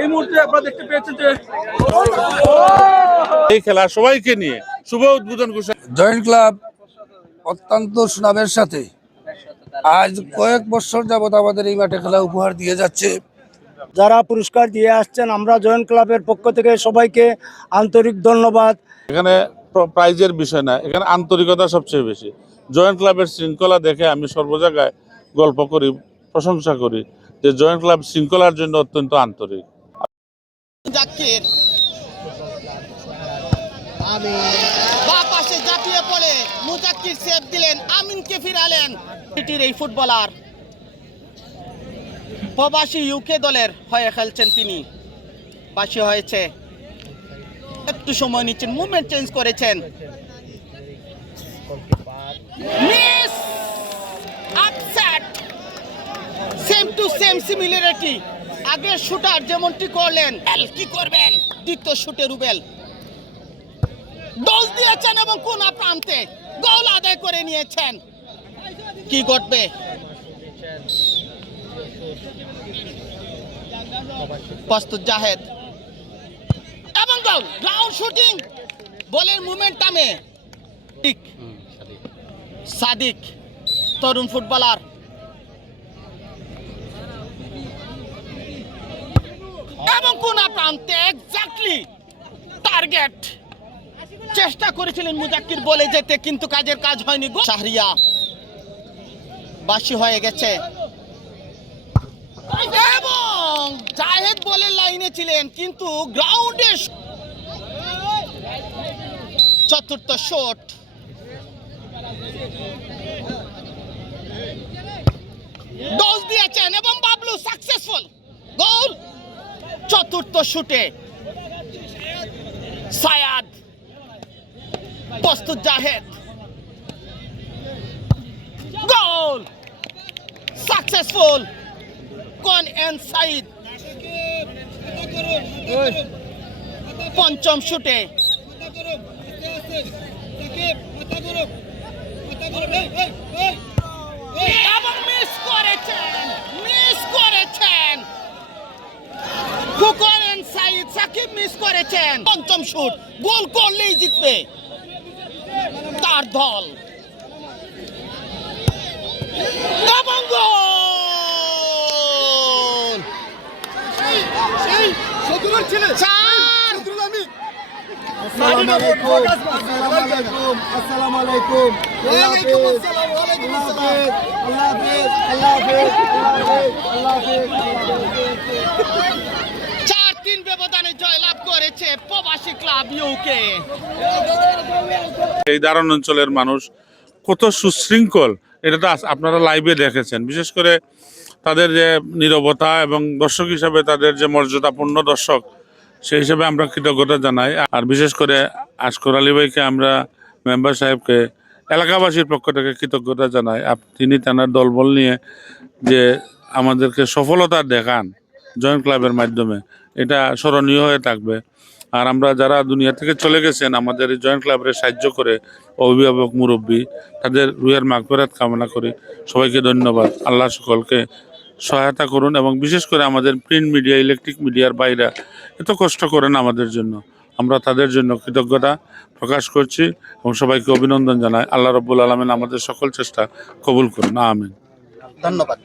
এই মুহূর্তে আপনারা দেখতে পেয়েছেন যে এই খেলা সবাইকে নিয়ে শুভ উদ্বোধন ঘোষণা। জয়েন্ট ক্লাব অত্যন্ত সুনামের সাথে আজ কয়েক বছর যাবত আমাদের এই মাঠে খেলা উপহার দিয়ে যাচ্ছে। যারা পুরস্কার দিয়ে আসছেন, আমরা জয়েন্ট ক্লাবের পক্ষ থেকে সবাইকে আন্তরিক ধন্যবাদ। এখানে প্রাইজের বিষয় না, এখানে আন্তরিকতা সবচেয়ে বেশি। জয়েন্ট ক্লাবের শৃঙ্খলা দেখে আমি সর্ব জায়গায় গল্প করি, প্রশংসা করি যে জয়েন্ট ক্লাব শৃঙ্খলার জন্য অত্যন্ত আন্তরিক। জাকির বা পাশে ঝাঁপিয়ে পড়ে মুজাক্কির সেভ দিলেন, আমিনকে ফিরালেন। এই ফুটবলার প্রবাসী ইউকে দলের হয়ে খেলছেন, তিনি বাসী হয়েছে, একটু সময় নিচ্ছেন, মুভমেন্ট চেঞ্জ করেছেন। Miss, upset, same to same similarity. আগের শুটার যেমনটি করলেন, কি করবেন দ্বিতীয় শুটে রুবেল ডোজ দিয়েছেন এবং কোনা প্রান্তে গোল আদায় করে নিয়েছেন। কি ঘটবে? প্রস্তুত জাহেদ এবং গোল, গ্রাউন্ড শুটিং, বলের মোমেন্টামে সাদিক তরুণ ফুটবলার এবং কোনা প্রান্তে এক্স্যাক্টলি টার্গেট। চেষ্টা করেছিলেন মুজাক্কির বলে যেতে, কিন্তু কাজের কাজ হয়নি। শাহরিয়া বাসী হয়ে গেছে এবং জাহেদ বলের লাইনে ছিলেন, কিন্তু গ্রাউন্ডে চতুর্থ শট। ডোজ দিয়েছেন এবং বাবলু সাকসেসফুল গোল। চতুর্থ শুটে সায়াদ, প্রস্তুত জাহেদ, গোল সাকসেসফুল। কোন এন সাইদ পঞ্চম শুটে এবং মিস করেছেন ফুকন এন সাইদ, সাকিব মিস করেছেন। পঞ্চম শুট, গোল করলেই জিতবে তার দল এবং গোল। আসসালামু আলাইকুম। চার-তিন ব্যবধানে জয়লাভ করেছে প্রবাসী ক্লাব ইউকে। এই দারুণ অঞ্চলের মানুষ কত সুশৃঙ্খল, এটা তো আপনারা লাইভে দেখেছেন। বিশেষ করে তাদের যে নীরবতা এবং দর্শক হিসাবে তাদের যে মর্যাদাপূর্ণ দর্শক, সেই হিসাবে আমরা কৃতজ্ঞতা জানাই। আর বিশেষ করে আশকর আলী ভাইকে, আমরা মেম্বার সাহেবকে, এলাকাবাসীর পক্ষ থেকে কৃতজ্ঞতা জানাই। তিনি তার দলবল নিয়ে যে আমাদেরকে সফলতা দেখান জয়েন্ট ক্লাবের মাধ্যমে, এটা স্মরণীয় হয়ে থাকবে। আর আমরা যারা দুনিয়া থেকে চলে গেছেন আমাদের এই জয়েন্ট ক্লাবের সাহায্য করে, অভিভাবক মুরব্বী, তাদের রুহের মাগফিরাত কামনা করি। সবাইকে ধন্যবাদ। আল্লাহ সকলকে সহায়তা করুন এবং বিশেষ করে আমাদের প্রিন্ট মিডিয়া, ইলেকট্রিক মিডিয়ার বাইরা এত কষ্ট করেন আমাদের জন্য, আমরা তাদের জন্য কৃতজ্ঞতা প্রকাশ করছি এবং সবাইকে অভিনন্দন জানাই। আল্লাহ রাব্বুল আলামিন আমাদের সকল চেষ্টা কবুল করুন, আমিন। ধন্যবাদ।